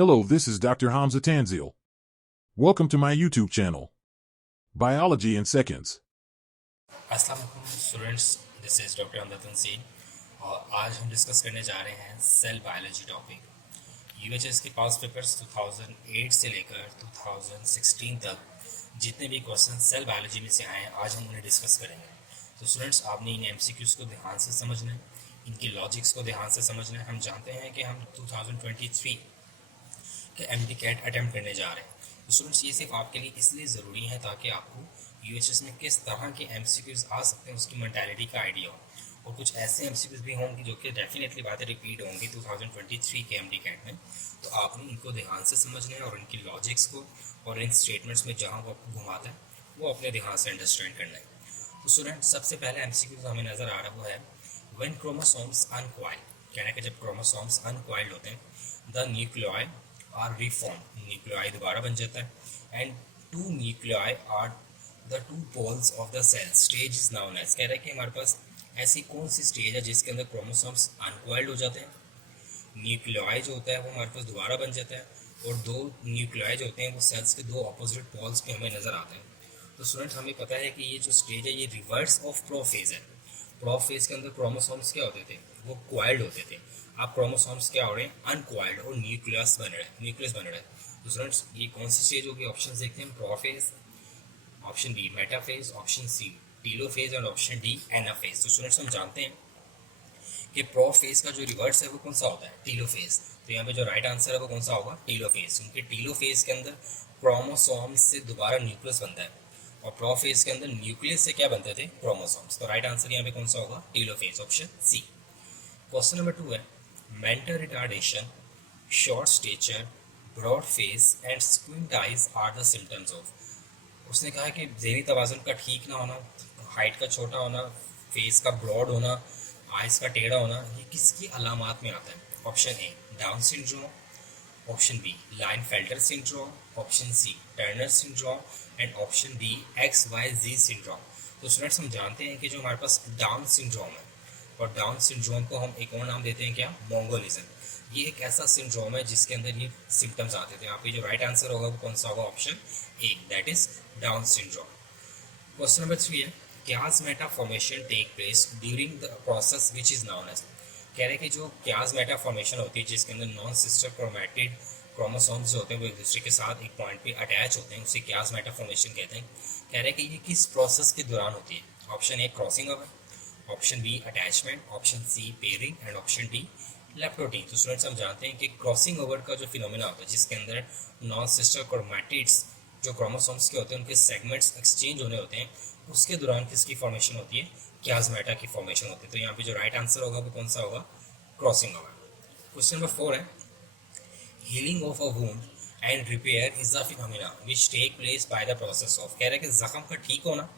Hello, this is Dr. Hamza Tanzil. Welcome to my YouTube channel, Biology in Seconds. अस्सलाम वालेकुम students, this is doctor Hamza Tanzeel और आज हम discuss करने जा रहे हैं सेल बायोलॉजी टॉपिक। यूएचएस के पास पेपर्स 2008 से लेकर 2016 तक जितने भी क्वेश्चन सेल बायोलॉजी में से आए हैं आज हम उन्हें डिस्कस करेंगे। तो स्टूडेंट्स आपने इन एमसीक्यूज़ को ध्यान से समझना है, इनकी लॉजिक्स को ध्यान से समझना है। हम जानते हैं कि हम 2023 के एमडी कैट अटैम्प्ट करने जा रहे हैं। तो स्टूडेंट्स ये सिर्फ आपके लिए इसलिए ज़रूरी है ताकि आपको यूएचएस में किस तरह के एमसीक्यूज़ आ सकते हैं उसकी मेंटालिटी का आइडिया हो। और कुछ ऐसे एमसीक्यूज़ भी होंगे जो कि डेफिनेटली बातें रिपीट होंगी 2023 के एमडी कैट में। तो आपने इनको ध्यान से समझना है और इनकी लॉजिक्स को और इन स्टेटमेंट्स में जहाँ वो आपको घुमाता है वो अपने ध्यान से अंडरस्टैंड करना है। तो स्टूडेंट सबसे पहले एमसीक्यू हमें नज़र आ रहा है वो है व्हेन क्रोमोसोम्स अनक्वाइल्ड। कहना कि जब क्रोमोसोम्स अनक्वाइल्ड होते हैं the nuclei are reform, nuclei दोबारा बन जाता है and two nuclei are the two poles of the cell stage is known as. कह रहा है कि हमारे पास ऐसी कौन सी स्टेज है जिसके अंदर क्रोमोसोम्स अनक्वाइल्ड हो जाते हैं, न्यूक्लियाई जो होता है वो हमारे पास दोबारा बन जाता है और दो न्यूक्लियाई जो होते हैं वो सेल्स के दो अपोजिट पोल्स पे हमें नज़र आते हैं। तो स्टूडेंट्स हमें पता है कि ये जो स्टेज है ये रिवर्स ऑफ प्रोफेज है। प्रोफेज के अंदर क्रोमोसोम्स क्या होते थे, वो क्वाइल्ड होते थे। आप क्रोमोसोम्स क्या हो रहे हैं, अनक्वाइल्ड और न्यूक्लियस बन रहे हैं, न्यूक्लियस बन रहा है। तो स्टूडेंट्स ये कौन सी स्टेज होगी, ऑप्शन देखते हैं। Prophase, option B metaphase, option C telophase और ऑप्शन डी एनाफेज। तो स्टूडेंट्स हम जानते हैं कि प्रोफेज का जो रिवर्स है वो कौन सा होता है, टीलोफेज। तो यहाँ पे जो राइट आंसर है वो कौन सा होगा, टीलोफेज। क्योंकि टीलोफेज के अंदर क्रोमोसोम्स से दोबारा न्यूक्लियस बनता है और प्रोफेज के अंदर न्यूक्लियस से क्या बनते थे, क्रोमोसोम्स। तो राइट आंसर यहाँ पे कौन सा होगा, telophase, option C. Question number 2 है mental retardation, short stature, broad face and squint eyes are the symptoms of. उसने कहा कि ज़हनी तवाज़ुन का ठीक ना होना, हाइट का छोटा होना, फेस का ब्रॉड होना, आइज का टेढ़ा होना, ये किसकी अलामात में आता है। Option A Down syndrome, option B Klinefelter syndrome, option C Turner syndrome and option D XYZ syndrome. तो स्टूडेंट्स हम जानते हैं कि जो हमारे पास डाउन सिंड्रोम है और डाउन सिंड्रोम को हम एक और नाम देते हैं क्या, मोंगोलिज्म। ये एक ऐसा सिंड्रोम है जिसके अंदर ये सिम्टम्स आते थे। यहाँ पे जो राइट आंसर होगा वो कौन सा होगा, option A, that is Down syndrome. Question number 3 है chiasmata formation take place during the process which is known as. कह रहे हैं कि जो क्याज़मेटा फॉर्मेशन होती है जिसके अंदर नॉन सिस्टर क्रोमैटिड क्रोमोसोम्स जो होते हैं वो एक दूसरे के साथ एक पॉइंट पे अटैच होते हैं, उसे क्याज़मेटा फॉर्मेशन कहते हैं। कह रहे हैं कि ये किस प्रोसेस के दौरान होती है। Option A crossing over, option B attachment, option C pairing and option D leptotene. तो स्टूडेंट्स हम जानते हैं कि क्रॉसिंग ओवर का जो फिनोमेना होता है जिसके अंदर नॉन सिस्टर क्रोमैटिड्स जो क्रोमोसोम्स के होते हैं उनके सेगमेंट्स एक्सचेंज होने होते हैं, उसके दौरान किसकी फॉर्मेशन होती है, क्याज़मेटा की फॉर्मेशन होती है। तो यहाँ पे जो राइट आंसर होगा वो कौन सा होगा, क्रॉसिंग ओवर। क्वेश्चन नंबर 4 है healing of a wound and repair is the phenomena which take place by the process of. कह रहे हैं कि जख्म का ठीक होना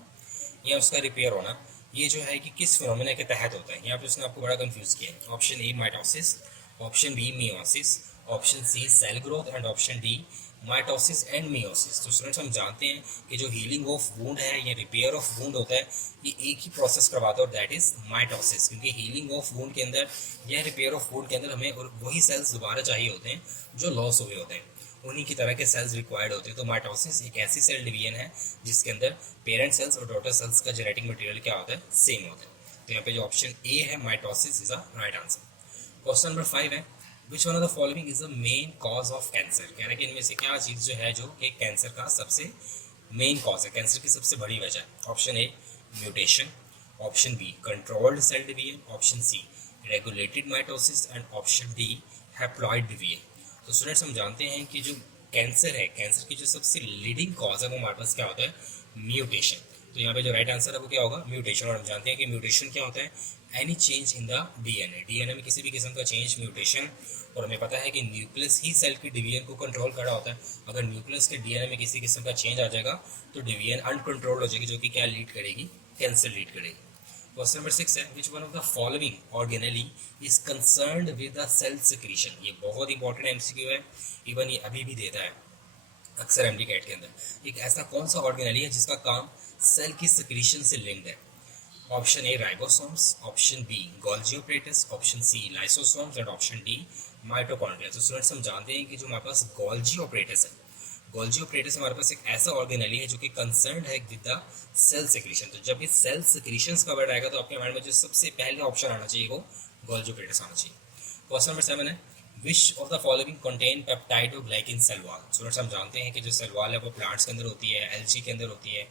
या उसका रिपेयर होना ये जो है कि किस फिनोमेना के तहत होता है। यहाँ पे उसने आपको बड़ा कंफ्यूज किया है। Option A mitosis, option B meiosis, option C cell growth and option D mitosis and meiosis. तो स्टूडेंट्स हम जानते हैं कि जो हीलिंग ऑफ वुंड है या रिपेयर ऑफ वुंड होता है ये एक ही प्रोसेस करवाता है और दैट इज माइटोसिस। क्योंकि हीलिंग ऑफ वुंड के अंदर या रिपेयर ऑफ वुंड के अंदर हमें और वही सेल्स दोबारा चाहिए होते हैं जो लॉस हुए होते हैं, उन्हीं की तरह के सेल्स रिक्वायर्ड होते हैं। तो माइटोसिस एक ऐसी सेल डिवीजन है जिसके अंदर पेरेंट सेल्स और डॉटर सेल्स का जेनेटिक मटेरियल क्या होता है, सेम होता है। तो यहाँ पे जो ऑप्शन ए है mitosis is a right answer. Question number 5 है which one of the following is the main cause of cancer. कह रहे हैं कि इनमें से क्या चीज़ जो है जो कि कैंसर का सबसे मेन कॉज है, कैंसर की सबसे बड़ी वजह है। Option A mutation, option B controlled cell division, option C regulated mitosis and option D haploid division. तो स्टूडेंट्स हम जानते हैं कि जो कैंसर है, कैंसर की जो सबसे लीडिंग कॉज है वो हमारे पास क्या होता है, म्यूटेशन। तो यहाँ पे जो राइट आंसर है वो क्या होगा, म्यूटेशन। और हम जानते हैं कि म्यूटेशन क्या होता है, any change in the DNA, DNA में किसी भी किस्म का चेंज म्यूटेशन। और हमें पता है कि न्यूक्लियस ही सेल की डिवीजन को कंट्रोल कर रहा होता है। अगर न्यूक्लियस के डीएनए में किसी किस्म का चेंज आ जाएगा तो डिवीजन अनकंट्रोल्ड हो जाएगी जो कि क्या लीड करेगी, कैंसर लीड करेगी। क्वेश्चन नंबर 6 है which one of the following organelle is concerned with the cell secretion. ये बहुत इंपॉर्टेंट एमसीक्यू है, इवन ये अभी भी देता है अक्सर एमडी कैट के अंदर। एक ऐसा कौन सा ऑर्गेनेली है जिसका काम सेल की सिक्रीशन से लिंक्ड है। Option A ribosomes, option B Golgi apparatus, option C lysosomes and option D mitochondria. तो स्टूडेंट्स हम जानते हैं कि जो हमारे पास गोल्जी ऑपरेटस है, गोल्जी ऑपरेटस हमारे पास एक ऐसा ऑर्गेनेली है जो कि कंसर्न है विद द सेल सिक्रीशन। तो जब ये सेल सिक्रीशंस का वर्ड आएगा तो आपके माइंड में जो सबसे पहले ऑप्शन आना चाहिए वो गोल्जी ऑपरेटस आना चाहिए। क्वेश्चन नंबर 7 है which of the following contain peptidoglycan cell wall. Students हम जानते हैं कि जो सेल वॉल है वो प्लांट्स के अंदर होती है, एल्गी के अंदर होती है,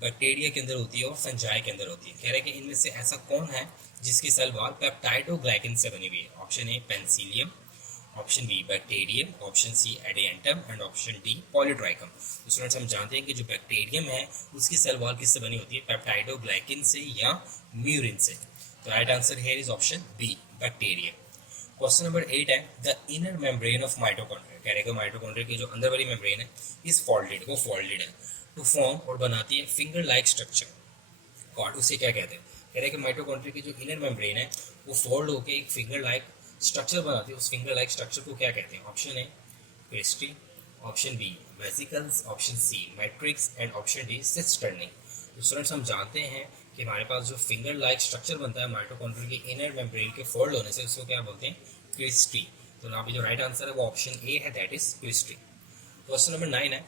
बैक्टीरिया के अंदर होती है और फंजाई के अंदर होती है। कह रहे हैं कि इनमें से ऐसा कौन है जिसकी सेल वॉल पेप्टाइडोग्लाइकिन से बनी हुई है। Option A penicillium, option B bacterium, option C adiantum and option D polytrichum. तो स्टूडेंट्स हम जानते हैं कि जो बैक्टीरियम है उसकी सेल वॉल किससे बनी होती है, पेप्टाइडोग्लाइकिन से या म्यूरिन से। तो right answer here is option B bacterium. Question number 8 है the inner membrane of mitochondria. कह रहे हैं माइटोकॉन्ड्रिया की जो अंदर वाली मेम्ब्रेन है इज फोल्डेड, वो फोल्डेड है टू फॉर्म और बनाती है फिंगर लाइक स्ट्रक्चर कॉर्ड। उसे क्या कहते हैं, कह रहे हैं कि माइटोकॉन्ड्रिया की जो इनर मेम्ब्रेन है वो फोल्ड होकर एक फिंगर लाइक स्ट्रक्चर बनाती है। उस फिंगर लाइक स्ट्रक्चर को क्या कहते हैं। Option A cristae, option B vesicles, option C matrix and option D cisternae. तो स्टूडेंट्स हम जानते हैं कि हमारे पास जो फिंगर लाइक स्ट्रक्चर बनता है माइटोकॉन्ड्रिया की इनर मेम्ब्रेन के फोल्ड होने से उसको क्या बोलते हैं, क्रिस्टी। तो यहाँ पे जो राइट आंसर है वो ऑप्शन ए है, that is cristae. Question number 9 है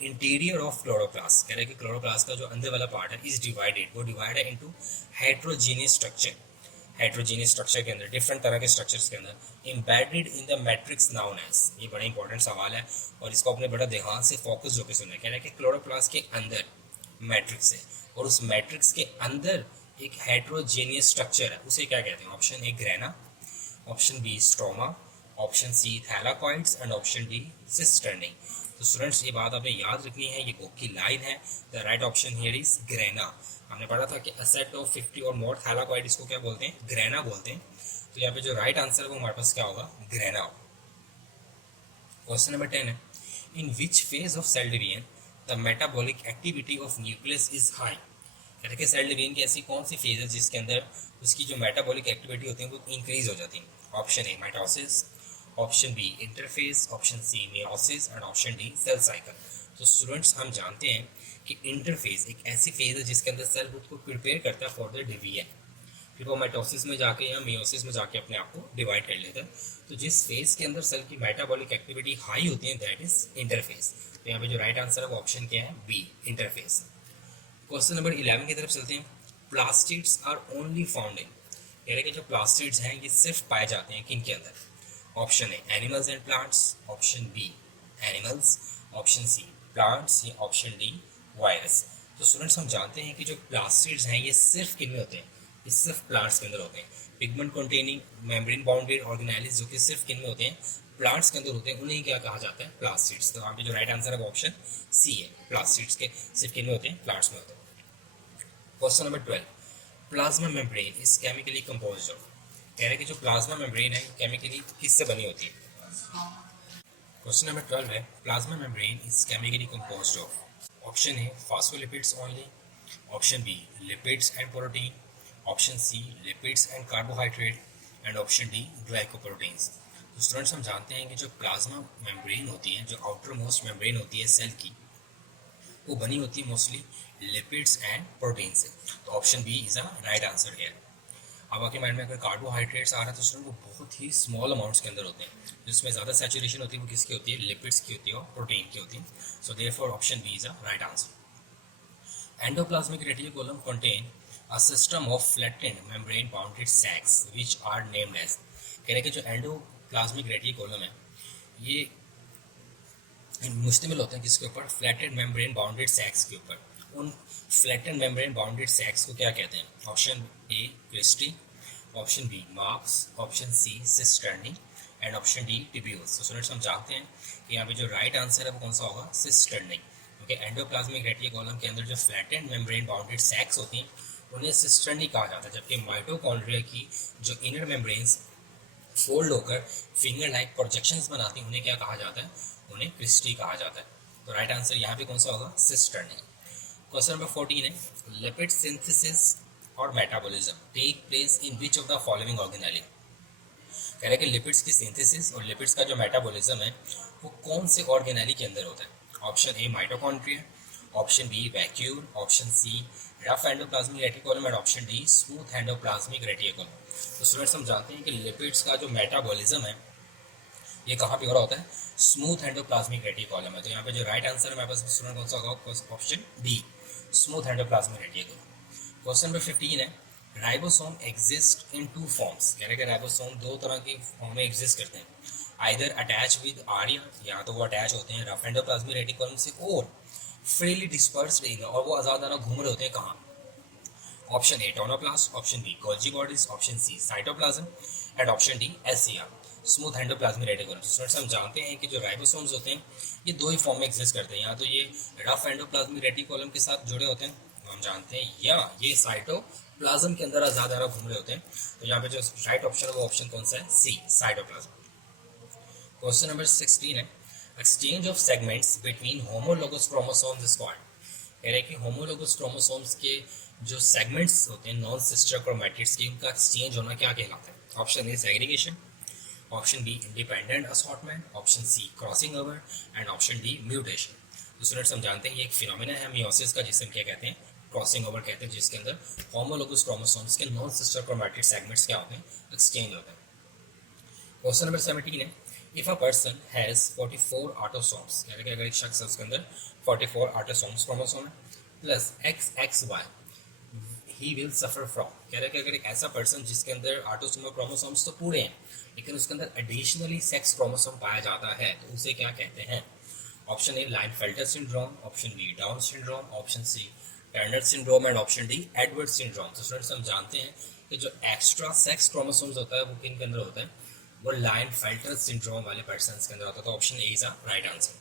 इंटीरियर ऑफ क्लोरोप्लास्ट। कह रहे हैं कि क्लोरोप्लास्ट का जो अंदर वाला पार्ट है इज डिवाइडेड, वो डिवाइड है into heterogeneous structure. Heterogeneous structure के अंदर, डिफरेंट तरह के स्ट्रक्चर्स के अंदर embedded in the matrix known as. ये बड़ा इंपॉर्टेंट सवाल है और इसको अपने बड़ा ध्यान से फोकस होकर सुनना है। कह रहे हैं कि क्लोरोप्लास्ट के अंदर मैट्रिक्स है और उस मैट्रिक्स के अंदर एक हेट्रोजीनियस स्ट्रक्चर है, उसे क्या कहते हैं। Option A grana, option B stroma, option C thylakoids and option D cisternae. तो स्टूडेंट्स ये बात आपने याद रखनी है, ये बुक की लाइन है। The right option here is grana. हमने पढ़ा था कि अ सेट ऑफ 50 और मोर थैलाकॉइड, इसको क्या बोलते हैं, ग्रेना बोलते हैं। तो यहाँ पे जो राइट आंसर है वो हमारे पास क्या होगा, ग्रेना। क्वेश्चन नंबर 10 है in which phase of cell division the metabolic activity of nucleus is high. कह रहे कि सेल डिवीजन की ऐसी कौन सी फेज है जिसके अंदर उसकी जो मेटाबॉलिक एक्टिविटी होती है वो इंक्रीज हो जाती है। Option A mitosis, option B interphase, option C meiosis and option D cell cycle. तो स्टूडेंट्स हम जानते हैं कि इंटरफेज एक ऐसी फेज है जिसके अंदर सेल खुद को प्रिपेयर करता है फॉर द डिवीजन, फिर वो माइटोसिस में जाके या मियोसिस में जाके अपने आप को डिवाइड कर लेता है। तो जिस फेज के अंदर सेल की मेटाबॉलिक एक्टिविटी हाई होती है दैट इज इंटरफेज। तो यहाँ पे जो राइट आंसर है वो ऑप्शन क्या है, बी इंटरफेज। क्वेश्चन नंबर 11 की तरफ चलते हैं। Plastids are only found in. कह रहे कि जो प्लास्टिड्स हैं ये सिर्फ पाए जाते हैं किन के अंदर। Option A animals and plants, option B animals, option C plants या ऑप्शन डी वायरस। तो स्टूडेंट्स हम जानते हैं कि जो प्लास्टिड्स हैं ये सिर्फ किन में होते हैं, ये सिर्फ प्लांट्स के अंदर होते हैं। Pigment containing membrane bounded organelles जो कि सिर्फ किन में होते हैं, प्लांट्स के अंदर होते हैं, उन्हें क्या कहा जाता है, प्लास्टिड्स। तो यहाँ पे जो राइट आंसर है वो ऑप्शन सी है, प्लास्टिड्स के सिर्फ किन में होते हैं, प्लांट्स में होते हैं। Question number 12 plasma membrane is chemically composed of. कह रहे हैं कि जो प्लाज्मा मेम्ब्रेन है केमिकली किससे बनी होती है। क्वेश्चन नंबर 12 है plasma membrane is chemically composed of. Option A phospholipids only, option B lipids and protein, option C lipids and carbohydrate and option D glycoproteins. तो स्टूडेंट्स हम जानते हैं कि जो प्लाज्मा मेम्ब्रेन होती है, जो आउटर मोस्ट मेम्ब्रेन होती है सेल की, वो बनी होती है मोस्टली लिपिड्स एंड प्रोटीन से। तो option B is a right answer here. अब आपके माइंड में अगर कार्बोहाइड्रेट्स आ रहा है तो स्टूडेंट वो बहुत ही स्मॉल अमाउंट्स के अंदर होते हैं, जिसमें ज़्यादा सैचुरेशन होती है वो किसकी होती है, लिपिड्स की होती है और प्रोटीन की होती है। So therefore option B is a right answer. Endoplasmic reticulum contain a system of flattened membrane bounded sacs which are named as। कह रहे हैं कि जो एंडोप्लाज्मिक रेटिकुलम है ये मुश्तमिल होते हैं किसके ऊपर, फ्लैटेड मेम्ब्रेन बाउंडेड सैक्स के ऊपर। उन फ्लैटेड मेम्ब्रेन बाउंडेड सैक्स को क्या कहते हैं। Option A cristae, option B marks, option C cisternae and option D tubules. तो स्टूडेंट्स हम जानते हैं कि यहाँ पे जो राइट आंसर है वो कौन सा होगा, सिस्टर्नी। क्योंकि एंडोप्लाज्मिक रेटिकुलम के अंदर जो फ्लैटेड मेम्ब्रेन बाउंडेड सैक्स होती हैं उन्हें सिस्टर्नी कहा जाता है, जबकि माइटोकॉन्ड्रिया की जो इनर मेम्ब्रेन्स फोल्ड होकर फिंगर लाइक प्रोजेक्शंस बनाती हैं उन्हें क्या कहा जाता है, उन्हें क्रिस्टी कहा जाता है। तो राइट आंसर यहाँ पे कौन सा होगा, सिस्टर्नी। क्वेश्चन नंबर 14 है लिपिड सिंथेसिस और metabolism take place in which of the following organelle. कह रहे हैं कि लिपिड्स की सिंथेसिस और लिपिड्स का जो मेटाबॉलिज्म है वो कौन से ऑर्गेनेली के अंदर होता है। Option A mitochondria, option B vacuole, option C rough endoplasmic reticulum and option D smooth endoplasmic reticulum. तो स्टूडेंट्स हम जानते हैं कि लिपिड्स का जो मेटाबॉलिज्म है ये कहाँ पे हो रहा होता है, स्मूथ एंडोप्लाज्मिक रेटिकुलम है। तो यहाँ पे जो राइट आंसर है हमारे पास स्टूडेंट कौन सा होगा, option be smooth endoplasmic reticulum. Question number 15 है, ribosome exist in two forms. कह रहे हैं राइबोसोम दो तरह की फॉर्म में एग्जिस्ट करते हैं, आइदर अटैच विद आर्या, या तो वो अटैच होते हैं रफ एंडोप्लाज्मिक रेटिकुलम से, और फ्रीली डिस्पर्स्ड इन, और वो आजाद आना घूम रहे होते हैं कहाँ, option A tonoplast, option B Golgi bodies, option C cytoplasm and option D SCR smooth endoplasmic reticulum. Students हम जानते हैं कि जो राइबोसोम्स होते हैं ये दो ही फॉर्म में एग्जिस्ट करते हैं, या तो ये रफ एंडोप्लाज्मिक रेटिकुलम के साथ जुड़े होते हैं हम जानते हैं, या ये साइटोप्लाज्म के अंदर आजाद आना घूम रहे होते हैं। तो यहाँ पे जो राइट ऑप्शन है वो ऑप्शन कौन सा है, सी साइटोप्लाज्म। क्वेश्चन नंबर 16 है, exchange of segments between homologous chromosomes is called. कह रहे हैं कि होमोलोगस क्रोमोसोम्स के जो सेगमेंट्स होते हैं नॉन सिस्टर क्रोमैटिड्स के, उनका एक्सचेंज होना क्या कहलाता है, option A segregation, option B independent assortment, option C crossing over and option D mutation. तो स्टूडेंट्स हम जानते हैं ये एक फिनोमेना है मियोसिस का, जिसे हम क्या कहते हैं, क्रॉसिंग ओवर कहते हैं, जिसके अंदर होमोलोगस क्रोमोसोम्स के नॉन सिस्टर क्रोमैटिड सेगमेंट्स क्या होते हैं, एक्सचेंज होते हैं। क्वेश्चन नंबर 17 है, if a person has 44 autosomes, कह रहे हैं अगर एक शख्स है उसके अंदर 44 ऑटोसोम्स क्रोमोसोम है plus XXY he will suffer from. कह रहे हैं कि अगर एक ऐसा पर्सन जिसके अंदर ऑटोसोमल क्रोमोसोम्स तो पूरे हैं लेकिन उसके अंदर एडिशनली सेक्स क्रोमोसोम पाया जाता है, तो उसे क्या कहते हैं, option A Klinefelter syndrome, option B Down syndrome, option C Turner syndrome and option D Edward syndrome. तो स्टूडेंट्स हम जानते हैं कि जो एक्स्ट्रा सेक्स क्रोमोसोम्स होता है वो किन के अंदर होता है, वो लाइनफेल्टर सिंड्रोम वाले पर्सन के अंदर होता है। तो option A is a right answer.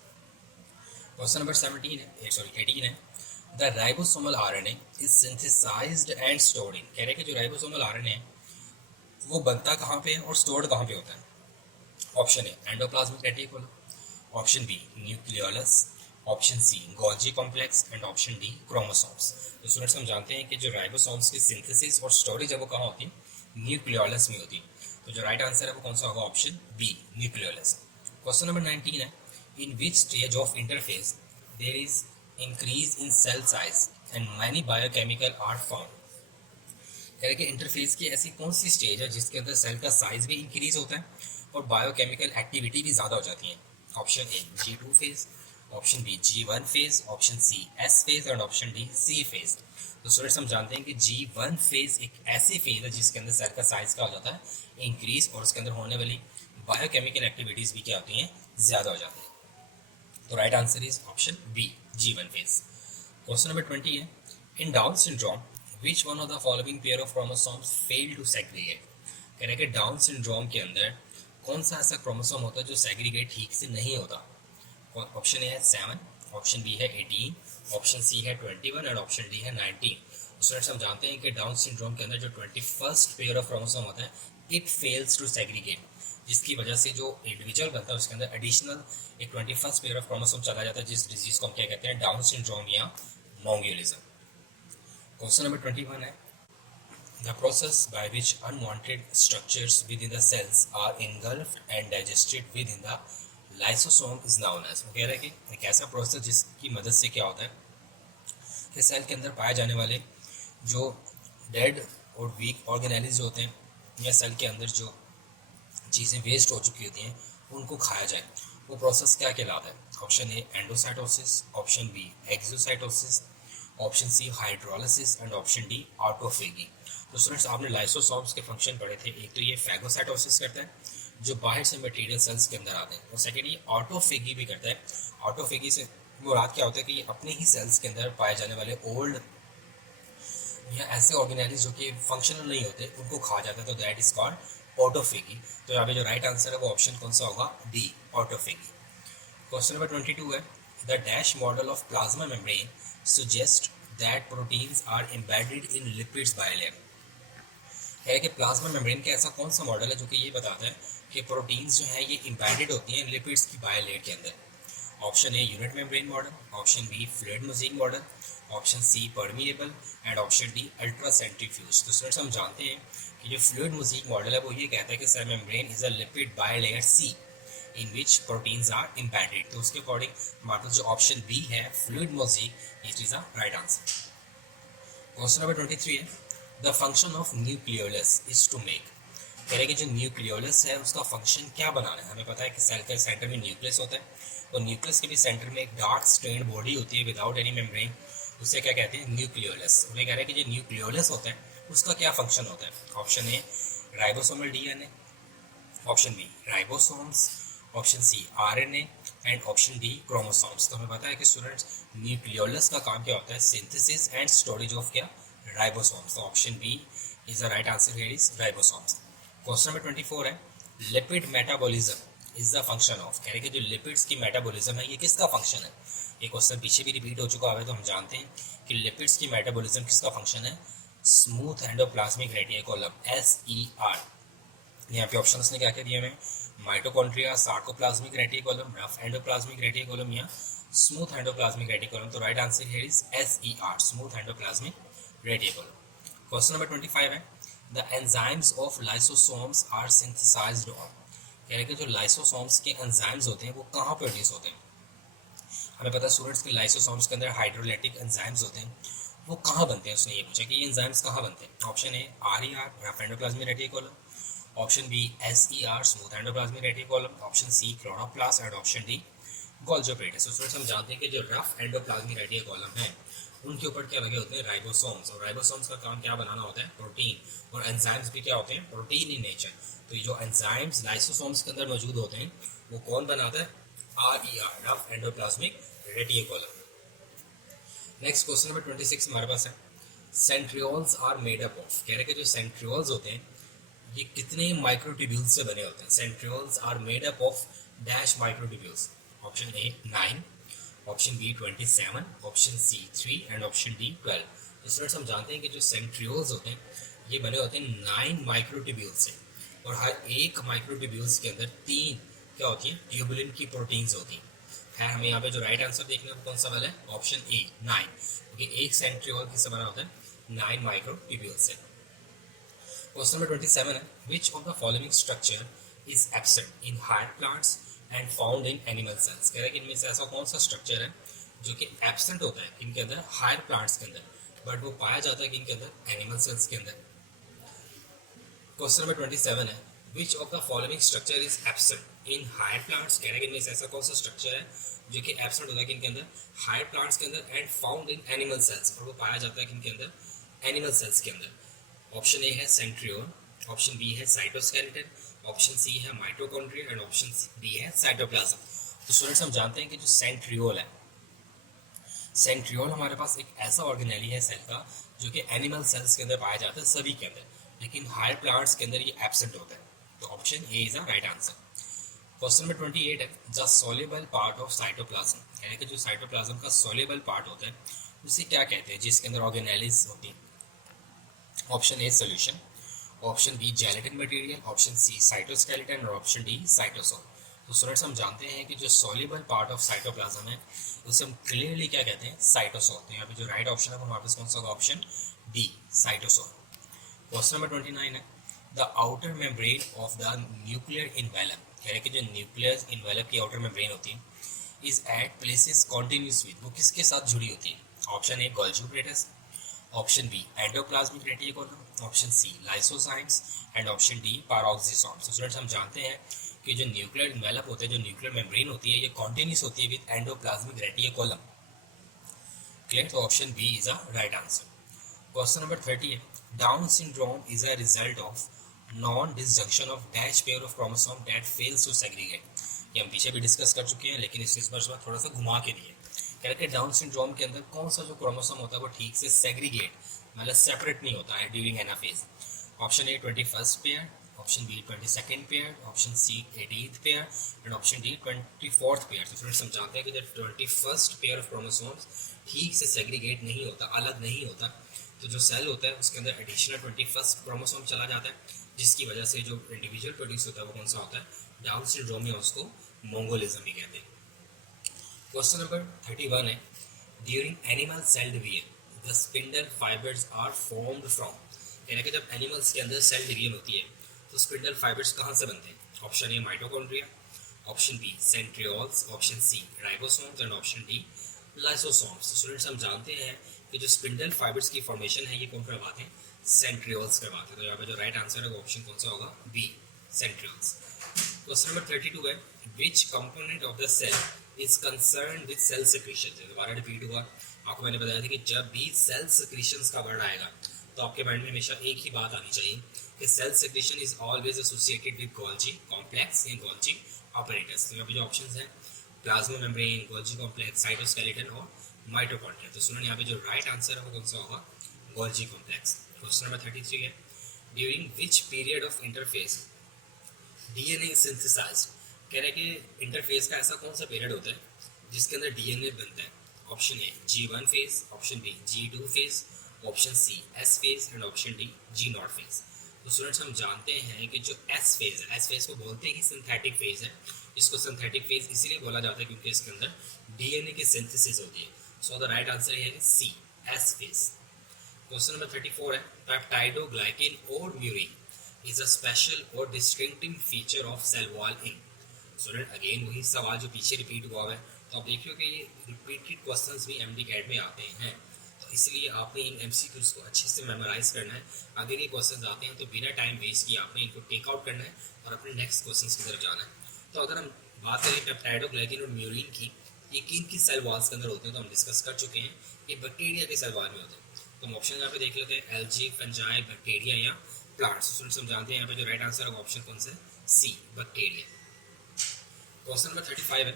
Question number 18 है, the ribosomal RNA is synthesised and stored in. कह रहे हैं कि जो राइबोसोमल आरएनए है वो बनता कहाँ पे है और स्टोर्ड कहाँ पे होता है, option A endoplasmic reticulum, option B nucleolus, option C Golgi complex and option D chromosomes. तो स्टूडेंट्स हम जानते हैं कि जो राइबोसोम्स की सिंथेसिस और स्टोरेज है वो कहाँ होती है, न्यूक्लियोलस में होती है। तो जो राइट आंसर है वो कौन सा होगा, option B nucleolus. Question number 19 है, in which stage of interphase there is increase in cell size and many biochemical are found. कह रहे कि इंटरफेस की ऐसी कौन सी स्टेज है जिसके अंदर सेल का साइज भी इंक्रीज होता है और बायोकेमिकल एक्टिविटी भी ज़्यादा हो जाती है, option A G2 phase, option B G1 phase, option C S phase and option D C phase. तो स्टूडेंट्स हम जानते हैं कि G1 फेज एक ऐसी फेज है जिसके अंदर सेल का साइज क्या हो जाता है, इंक्रीज, और उसके अंदर होने वाली बायोकेमिकल एक्टिविटीज भी क्या होती हैं, ज़्यादा हो जाती है। तो right answer is option B G1 phase. Question number 20 है, in Down syndrome which one of the following pair of chromosomes fail to segregate। कह रहे हैं कि डाउन सिंड्रोम के अंदर कौन सा ऐसा क्रोमोसोम होता है जो सेग्रीगेट ठीक से नहीं होता, ऑप्शन ए है 7, ऑप्शन बी है 18, ऑप्शन सी है 21 एंड ऑप्शन डी है 19। स्टूडेंट्स हम जानते हैं कि डाउन सिंड्रोम के अंदर जो 21st पेयर ऑफ क्रोमोसोम होता है इट फेल्स टू सेग्रीगेट, जिसकी वजह से जो इंडिविजुअल बनता है उसके अंदर एडिशनल एक 21st पेयर ऑफ क्रोमोसोम चला जाता है, जिस डिजीज को हम क्या कहते हैं, डाउन सिंड्रोम या मोंगुलिज्म। क्वेश्चन नंबर 21 है, the process by which unwanted structures within the cells are engulfed and digested within the lysosome is known as. वो कह रहा है कि एक ऐसा प्रोसेस जिसकी मदद से क्या होता है कि सेल के अंदर पाए जाने वाले जो डेड और वीक ऑर्गेनेल्स होते हैं या सेल के अंदर जो चीज़ें वेस्ट हो चुकी होती हैं उनको खाया जाए, वो प्रोसेस क्या कहलाता है, option A endocytosis, option B exocytosis, option C hydrolysis and option D autophagy. तो स्टूडेंट्स आपने लाइसोसोम्स के फंक्शन पढ़े थे, एक तो ये फैगोसाइटोसिस करता है जो बाहर से मटेरियल सेल्स के अंदर आते हैं, और सेकेंड ये ऑटोफेगी भी करता है। ऑटोफेगी से मुराद क्या होता है कि ये अपने ही सेल्स के अंदर पाए जाने वाले ओल्ड या ऐसे ऑर्गेनेल्स जो कि फंक्शनल नहीं होते उनको खा जाता है, तो दैट इज कॉल्ड ऑटोफेगी। तो यहाँ पे जो राइट आंसर है वो ऑप्शन कौन सा होगा, डी ऑटोफेगी। क्वेश्चन नंबर 22 है, the dash model of plasma membrane suggest that proteins are embedded in lipids bilayer। है कि प्लाज्मा मेम्ब्रेन का ऐसा कौन सा मॉडल है जो कि ये बताता है कि प्रोटीन्स जो है ये embedded होती हैं लिपिड्स की बायलेयर के अंदर, option A unit membrane model, option B fluid mosaic model, option C permeable and option D ultra centrifuge. तो स्टूडेंट्स हम जानते हैं कि जो फ्लूइड मोज़ेक मॉडल है वो ये कहता है कि cell membrane is a lipid bilayer sea, in which proteins are embedded. तो उसके अकॉर्डिंग हमारे पास जो ऑप्शन बी है fluid mosaic it is a right answer. Question number 23 है the function of nucleolus is to make. कह रहे कि जो न्यूक्लियोलस है उसका फंक्शन क्या बनाना है। हमें पता है कि सेल के सेंटर में न्यूक्लियस होता है और न्यूक्लियस के भी सेंटर में एक डार्क स्ट्रेन्ड बॉडी होती है विदाउट एनी मेम्ब्रेन, उसे क्या कहते हैं न्यूक्लियोलस। उन्हें कह रहे हैं कि जो न्यूक्लियोलस होता है उसका क्या फंक्शन होता है। Option A ribosomal DNA, option B ribosomes, option C RNA and option D chromosomes. तो हमें पता है कि स्टूडेंट्स न्यूक्लियोलस का काम क्या होता है सिंथेसिस एंड स्टोरेज ऑफ क्या राइबोसोम्स। तो option B is the right answer here is ribosomes. Question number 24 है lipid metabolism is the function of. कह रहे कि जो लिपिड्स की मेटाबॉलिज्म है ये किसका फंक्शन है। ये क्वेश्चन पीछे भी रिपीट हो चुका है तो हम जानते हैं कि लिपिड्स की मेटाबॉलिज्म किसका फंक्शन है स्मूथ एंडोप्लाज्मिक रेटिकुलम SER। यहाँ पे ऑप्शंस ने क्या क्या दिए हमें mitochondria, sarcoplasmic reticulum, rough endoplasmic reticulum या स्मूथ एंडोप्लाज्मिक रेटिकुलम। तो right answer here is SER smooth endoplasmic reticulum. Question number 25 है the enzymes of lysosomes are synthesised on. कह रहे कि जो लाइसोसोम्स के एंजाइम्स होते हैं वो कहाँ प्रोड्यूस होते हैं। हमें पता है स्टूडेंट्स के लाइसोसोम्स के अंदर हाइड्रोलाइटिक एंजाइम्स होते हैं, वो कहाँ बनते हैं। उसने ये पूछा कि ये एंजाइम्स कहाँ बनते हैं। Option A RER rough endoplasmic reticulum, option B SER smooth endoplasmic reticulum, option C chloroplast and option D Golgi apparatus. तो स्टूडेंट्स हम जानते हैं कि जो रफ एंडोप्लाज्मिक रेटिकुलम है उनके ऊपर क्या लगे होते हैं राइबोसोम्स, और राइबोसोम्स का काम क्या बनाना होता है प्रोटीन, और एंजाइम्स भी क्या होते हैं प्रोटीन इन नेचर। तो ये जो एंजाइम्स लाइसोसोम्स के अंदर मौजूद होते हैं वो कौन बनाता है RER rough endoplasmic reticulum. Next question number 26 हमारे पास है centrioles are made up of. कह रहे कि जो सेंट्रियोल्स होते हैं ये कितने माइक्रोट्यूब्यूल्स से बने होते हैं। Centrioles are made up of dash microtubules. Option A 9, option B 27, option C 3 and option D 12। तो स्टूडेंट्स हम जानते हैं कि जो सेंट्रियोल्स होते हैं ये बने होते हैं 9 माइक्रोट्यूब्यूल्स से, और हर एक माइक्रोट्यूब्यूल्स के अंदर 3 क्या होती है ट्यूबुलिन की प्रोटीन्स होती हैं। खैर हमें यहाँ पे जो राइट आंसर देखना है वो कौन सा वाला है ऑप्शन ए 9, क्योंकि एक सेंट्रियोल किससे बना होता है 9 माइक्रोट्यूब्यूल्स से। क्वेश्चन नंबर 27 है which of the following structure is absent in higher plants and found in animal cells. कह रहे हैं कि इनमें से ऐसा कौन सा स्ट्रक्चर है जो कि एब्सेंट होता है इनके अंदर हायर प्लांट्स के अंदर, बट वो पाया जाता है कि इनके अंदर एनिमल सेल्स के अंदर। क्वेश्चन नंबर 27 है which of the following structure is absent in higher plants. कह रहे हैं कि इनमें से ऐसा कौन सा स्ट्रक्चर है जो कि एब्सेंट होता है कि इनके अंदर हायर प्लांट्स के अंदर and found in animal sales, और वो पाया जाता है कि इनके अंदर एनिमल सेल्स के अंदर। ऑप्शन ए है सेंट्रियोल, ऑप्शन बी है साइटोस्केलेटन, ऑप्शन सी है माइटोकॉन्ड्रिया एंड ऑप्शन डी है साइटोप्लाज्म। तो स्टूडेंट्स हम जानते हैं कि जो सेंट्रियोल है, सेंट्रियोल हमारे पास एक ऐसा ऑर्गेनेली है सेल का जो कि एनिमल सेल्स के अंदर पाया जाता है सभी के अंदर, लेकिन हायर प्लांट्स के अंदर ये एब्सेंट होता है। तो option A is the right answer. Question number 28 है the soluble part of cytoplasm. यानी कि जो साइटोप्लाज्म का सोल्यूबल पार्ट होता है उसे क्या कहते हैं जिसके अंदर ऑर्गेनेलीज होती है। Option A solution, option B gelatin material, option C cytoskeleton और ऑप्शन डी साइटोसोल। तो स्टूडेंट्स हम जानते हैं कि जो सोल्यूबल पार्ट ऑफ साइटोप्लाज्म है उसे हम क्लियरली क्या कहते हैं साइटोसोल। तो यहाँ पे जो राइट ऑप्शन है वो हमारे पास कौन सा होगा option D cytosol. Question number 29 है the outer membrane of the nuclear envelope. कह रहे कि जो न्यूक्लियर इन्वेलप की आउटर मेम्ब्रेन होती है is at places continuous with, वो किसके साथ जुड़ी होती है। Option A Golgi apparatus, option B endoplasmic reticulum, option C lysozymes and option D peroxisomes. तो स्टूडेंट्स हम जानते हैं कि जो न्यूक्लियर इन्वेलप होते हैं, जो न्यूक्लियर मेम्ब्रेन होती है, ये कॉन्टिन्यूस होती है विद एंडोप्लाज्मिक रेटिकुलम। क्लियर, तो option B is a right answer. Question number 30 है Down syndrome is a result of non disjunction of dash pair of chromosome that fails to segregate. ये हम पीछे भी डिस्कस कर चुके हैं, लेकिन इस बार थोड़ा सा घुमा के दिए। कह रहे डाउन सिंड्रोम के अंदर कौन सा जो क्रोमोसोम होता है वो ठीक से सेग्रीगेट मतलब सेपरेट नहीं होता है during anaphase. Option A 21st pair, option B 22nd pair, option C 18th pair and option D 24th pair. तो फ्रेंड्स हम जानते हैं कि जब 21st पेयर ऑफ क्रोमोसोम्स ठीक से सेग्रीगेट नहीं होता, अलग नहीं होता, तो जो सेल होता है उसके अंदर एडिशनल 21st क्रोमोसोम चला जाता है, जिसकी वजह से जो इंडिविजुअल प्रोड्यूस होता है वो कौन सा होता है डाउन सिंड्रोम, या उसको मोंगोलिज्म भी कहते हैं। क्वेश्चन नंबर 31 है during animal cell division the spindle fibres are formed from. यानी कि जब एनिमल्स के अंदर सेल डिवीजन होती है तो स्पिंडल फाइबर्स कहाँ से बनते हैं। Option A mitochondria, option B centrioles, option C ribosomes and option D lysosomes. तो स्टूडेंट्स हम जानते हैं कि जो स्पिंडल फाइबर्स की फॉर्मेशन है ये कौन करवाते हैं, सेंट्रियोल्स करवाते हैं। तो यहाँ पे जो राइट आंसर है वो ऑप्शन कौन सा होगा, बी सेंट्रियोल्स। क्वेश्चन नंबर 32 है which component of the cell is concern with cell secretion. दोबारा रिपीट हुआ, आपको मैंने बताया था कि जब भी सेल सेक्रीशंस का वर्ड आएगा तो आपके माइंड में हमेशा एक ही बात आनी चाहिए कि cell secretion is always associated with Golgi complex या गोल्जी ऑपरेटर्स। तो यहाँ पे जो ऑप्शंस हैं plasma membrane, Golgi complex, cytoskeleton और माइटोकॉन्ड्रिया। तो सुनो यहाँ पे जो राइट आंसर है वो कौन सा होगा, गोल्जी कॉम्प्लेक्स। क्वेश्चन नंबर 33 है during which period of interphase DNA synthesized. कह रहे कि इंटरफेस का ऐसा कौन सा पीरियड होता है जिसके अंदर डीएनए बनता है। Option A G1 phase, option B G2 phase, option C S phase and option D G0 phase. तो स्टूडेंट्स हम जानते हैं कि जो S फेज है, S फेज को बोलते हैं कि सिंथेटिक फेज है। इसको सिंथेटिक फेज इसीलिए बोला जाता है क्योंकि इसके अंदर डीएनए की सिंथेसिस होती है। सो द राइट आंसर है सी S फेज। क्वेश्चन नंबर 34 है पेप्टाइडोग्लाइकेन और murine is a special or distinctive feature of cell wall in। Student again वही सवाल जो पीछे रिपीट हुआ है, तो आप देखिए कि ये रिपीटेड क्वेश्चंस भी एमडी कैट में आते हैं, तो इसलिए आपने इन एमसीक्यूज को अच्छे से मेमोराइज करना है। अगर ये क्वेश्चंस आते हैं तो बिना टाइम वेस्ट किए आपने इनको टेक आउट करना है और अपने नेक्स्ट क्वेश्चंस की तरफ जाना है। तो अगर हम बात करें पेप्टाइडोग्लाइकेन और म्यूरिन की, ये किन की सेल वॉल्स के अंदर होते हैं तो हम डिस्कस कर चुके हैं, ये बैक्टीरिया के सेल वॉल में होते हैं। तो हम ऑप्शन यहाँ पे देख लेते हैं एल्गी, फंजाई, बैक्टीरिया या प्लांट्स। हम जानते हैं यहाँ पे जो राइट आंसर है ऑप्शन कौन सा है, सी बैक्टीरिया। क्वेश्चन नंबर 35 है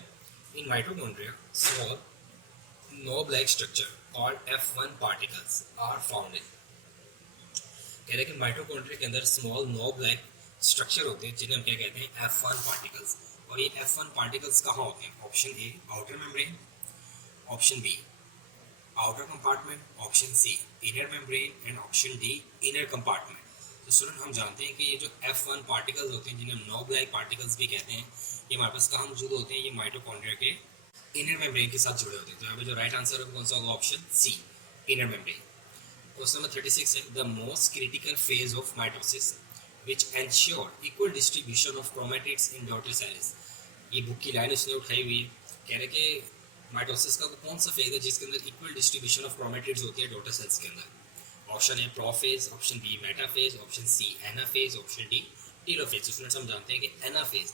in mitochondria small knob like structure called F1 particles are found in। कह रहे हैं कि माइटोकॉन्ड्रिया के अंदर स्मॉल knob like स्ट्रक्चर होते हैं जिन्हें हम क्या कहते हैं, F1 पार्टिकल्स। और ये F1 पार्टिकल्स कहाँ होते हैं, option A outer membrane, option B outer compartment, option C inner membrane and option D inner compartment. तो स्टूडेंट हम जानते हैं कि ये जो F1 पार्टिकल्स होते हैं जिन्हें knob like पार्टिकल्स भी कहते हैं, ये हमारे पास कहाँ मौजूद होते हैं, ये माइटोकॉन्ड्रिया के इनर मेम्ब्रेन के साथ जुड़े होते हैं। तो यहाँ पे जो राइट आंसर है कौन सा होगा, option C inner membrane. Question number 36 है the most critical phase of mitosis which ensure equal distribution of chromatids in daughter cells. ये बुक की लाइन उसने उठाई हुई है, कह रहे कि माइटोसिस का कौन सा फेज है जिसके अंदर इक्वल डिस्ट्रीब्यूशन ऑफ क्रोमैटिड्स होती है डॉटर सेल्स के अंदर। ऑप्शन है prophase, option B metaphase, option C anaphase, option D telophase. Students हम जानते हैं कि एनाफेज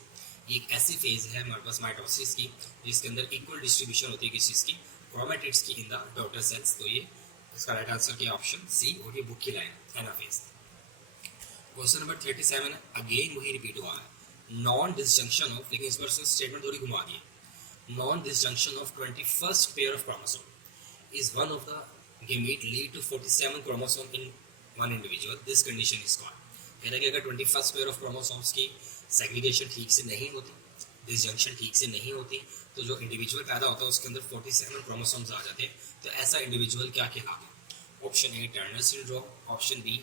ये एक ऐसी फेज है हमारे पास माइटोसिस की जिसके अंदर इक्वल डिस्ट्रीब्यूशन होती है किस चीज़ की, क्रोमैटिड्स की इन द डॉटर सेल्स। तो ये इसका राइट आंसर क्या ऑप्शन सी, और ये बुक की लाइन एनाफेज। क्वेश्चन नंबर 37 है अगेन वही रिपीट हुआ है नॉन डिसजंक्शन ऑफ, लेकिन इस पर स्टेटमेंट थोड़ी घुमा दी है, non disjunction of 21st pair of chromosome is one of the gamete lead to 47 chromosome in one individual, this condition is called। कह रहा है कि अगर 21st पेयर ऑफ क्रोमोसोम्स की सेग्रीगेशन ठीक से नहीं होती, डिसजंक्शन ठीक से नहीं होती, तो जो इंडिविजुअल पैदा होता है उसके अंदर 47 क्रोमोसोम्स आ जाते हैं। तो ऐसा इंडिविजुअल क्या कहलाता है, option A Turner syndrome, option B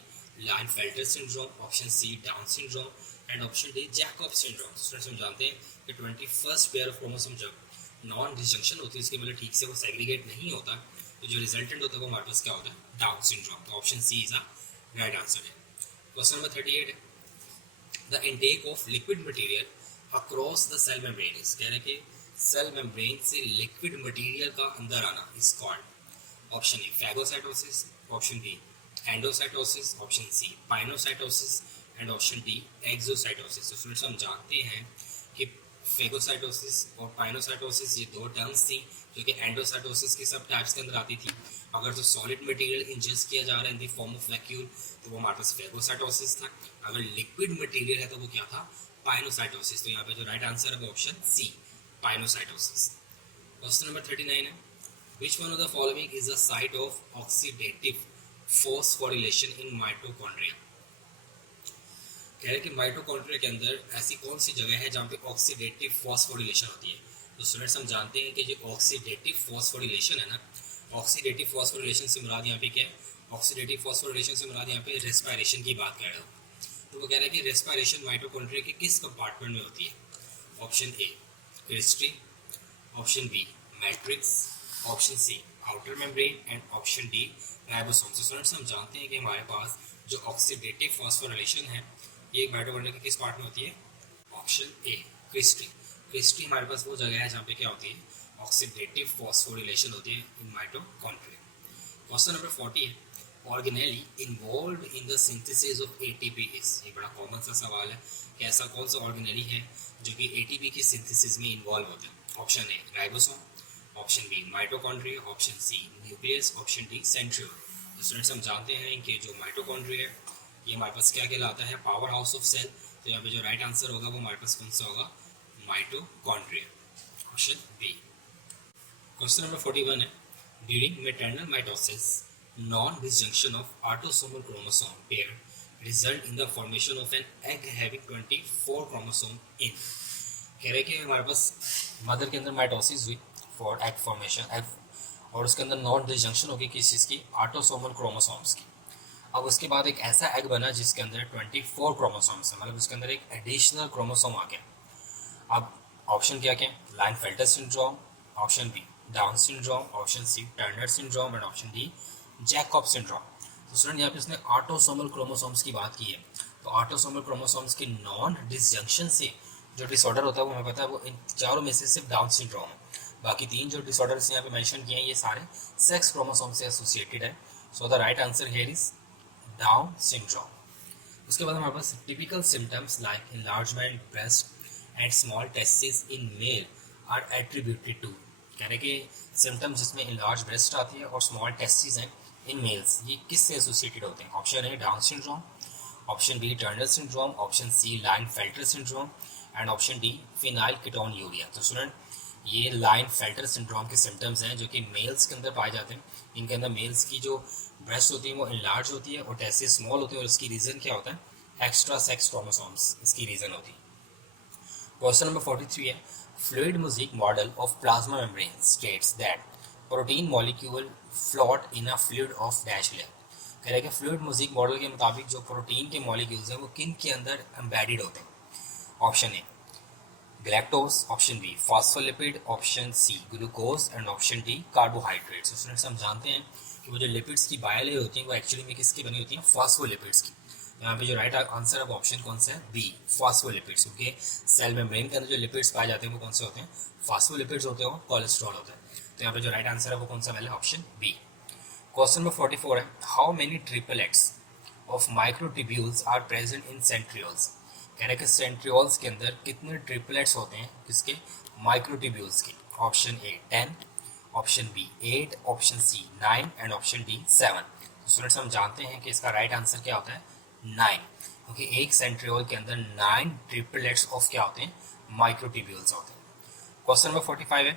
Klinefelter syndrome, option C Down syndrome and option D Jacob syndrome. Students हम जानते हैं कि 21st पेयर ऑफ क्रोमोसोम जब नॉन डिसजंक्शन होती है, इसके मतलब ठीक से वो सेग्रीगेट नहीं होता, तो जो रिजल्टेंट होता है वो हमारे पास क्या होता है, डाउन सिंड्रोम। तो option C is a right answer है। क्वेश्चन नंबर 38 है the intake of liquid material across the cell membrane is. कह रहे हैं कि सेल मेम्ब्रेन से लिक्विड मटेरियल का अंदर आना is called. Option A phagocytosis, option B endocytosis, option C pinocytosis and option D exocytosis. तो स्टूडेंट्स हम जानते हैं कि फेगोसाइटोसिस और पाइनोसाइटोसिस ये दो टर्म्स थी जो कि एंडोसाइटोसिस की सब टाइप्स के अंदर आती थी। अगर तो सॉलिड मटेरियल इंजेस्ट किया जा रहा है in the form of vacuole तो वो हमारे पास फेगोसाइटोसिस था, अगर लिक्विड मटेरियल है तो वो क्या था, पाइनोसाइटोसिस। तो यहाँ पे जो राइट आंसर है वो option C pinocytosis. Question number 39 है which one of the following is the site of oxidative phosphorylation in mitochondria. कह रहे हैं कि माइटोकॉन्ड्रिया के अंदर ऐसी कौन सी जगह है जहाँ पे ऑक्सीडेटिव फॉस्फोरिलेशन होती है। तो स्टूडेंट्स हम जानते हैं कि जो ऑक्सीडेटिव फॉस्फोरिलेशन है ना, ऑक्सीडेटिव फॉस्फोरिलेशन से मुराद यहाँ पे क्या है, ऑक्सीडेटिव फॉस्फोरिलेशन से मुराद यहाँ पे रेस्पिरेशन की बात कर रहा हूँ। तो वो कह रहा है कि रेस्पिरेशन माइटोकॉन्ड्रिया के किस कंपार्टमेंट में होती है। Option A cristae, option B matrix, option C outer membrane and option D ribosome. तो स्टूडेंट्स हम जानते हैं कि हमारे पास जो ऑक्सीडेटिव फॉस्फोरिलेशन है ये माइटोकॉन्ड्रिया के किस पार्ट में होती है, ऑप्शन ए क्रिस्टी। हिस्ट्री हमारे पास वो जगह है जहाँ पे क्या होती है, ऑक्सीडेटिव फॉस्फोरिलेशन होती है इन माइटोकॉन्ड्रिया। क्वेश्चन नंबर 40 है, organelle involve in the synthesis of ATP is. ये बड़ा कॉमन सा सवाल है कि ऐसा कौन सा ऑर्गेनेली है जो कि एटीपी की सिंथेसिस में इन्वॉल्व होता है। Option A ribosome, option B mitochondria, option C nucleus, option D centriole. तो स्टूडेंट्स हम जानते हैं कि जो माइटोकॉन्ड्रिया है ये हमारे पास क्या कहलाता है, पावर हाउस ऑफ सेल। तो यहाँ पे जो राइट आंसर होगा वो हमारे पास कौन सा होगा, mitochondria, option B. Question number 41 है, during maternal mitosis non disjunction of autosomal chromosome pair result in the formation of an egg having 24 chromosome in. कह रहे कि हमारे पास मदर के अंदर माइटोसिस हुई फॉर एग फॉर्मेशन, एग, और उसके अंदर नॉन डिसजंक्शन होगी किस चीज़ की, ऑटोसोमल क्रोमोसोम्स की। अब उसके बाद एक ऐसा एग बना जिसके अंदर 24 क्रोमोसोम्स है, मतलब उसके अंदर एक एडिशनल क्रोमोसोम आ गया। अब ऑप्शन क्या क्या, Klinefelter syndrome, option B Down syndrome, option C Turner syndrome and option D Jacob syndrome. तो स्टूडेंट यहाँ पे उसने ऑटोसोमल क्रोमोसोम्स की बात की है। तो ऑटोसोमल क्रोमोसोम्स के नॉन डिसजंक्शन से जो डिसऑर्डर होता है वो हमें पता है वो इन चारों में से सिर्फ डाउन सिंड्रोम है। बाकी तीन जो डिसऑर्डर्स यहाँ पे मेंशन किए हैं ये सारे सेक्स क्रोमोसोम से एसोसिएटेड है। So the right answer here is Down syndrome. उसके बाद हमारे पास typical symptoms like enlargement breast and small testis in male are attributed to. कह रहे कि सिम्टम्स जिसमें enlarged ब्रेस्ट आती है और स्मॉल टेस्टिस हैं इन मेल्स, ये किससे एसोसिएटेड होते हैं। Option A Down syndrome, option B Turner syndrome, option C Klinefelter syndrome and option D phenyl ketonuria. तो स्टूडेंट ये लाइनफेल्टर सिंड्रोम के सिम्टम्स हैं जो कि मेल्स के अंदर पाए जाते हैं। इनके अंदर मेल्स की जो ब्रेस्ट होती है वो इनलार्ज होती है और टेस्टिस स्मॉल होते हैं, और इसकी रीज़न क्या होता है, एक्स्ट्रा सेक्स क्रोमोसोम्स इसकी रीज़न होती है। क्वेश्चन नंबर 43 है, fluid music model of plasma membrane states that protein molecule float in a fluid of dash layer. कह रहे हैं कि फ्लूइड म्यूजिक मॉडल के मुताबिक जो प्रोटीन के मॉलिक्यूल्स हैं वो किन के अंदर एम्बेडेड होते हैं। Option A galactose, option B phospholipid, option C glucose and option D carbohydrates. Students हम जानते हैं कि वो जो लिपिड्स की बायलेयर होती हैं वो एक्चुअली में किसकी बनी होती हैं, फॉस्फोलिपिड्स की। यहाँ पे जो राइट आंसर है वो ऑप्शन कौन सा है, बी फॉस्फोलिपिड्स, क्योंकि सेल मेम्ब्रेन के अंदर जो लिपिड्स पाए जाते हैं वो कौन से होते हैं, फॉस्फोलिपिड्स होते हैं और कोलेस्ट्रॉल होता है। तो यहाँ पे जो राइट आंसर है वो कौन सा वाला, ऑप्शन बी। क्वेश्चन नंबर 44 है, how many triplets of microtubules are present in centrioles. कह रहे हैं कि सेंट्रियोल्स के अंदर कितने ट्रिपलेट्स होते हैं किसके, माइक्रोट्यूब्यूल्स के। Option A 10, option B 8, option C 9 and option D 7। तो स्टूडेंट्स हम जानते हैं कि इसका राइट आंसर क्या होता है, 9, क्योंकि एक सेंट्रियोल के अंदर 9 ट्रिपलेट्स ऑफ क्या होते हैं, माइक्रोट्यूब्यूल्स होते हैं। क्वेश्चन नंबर 45 है,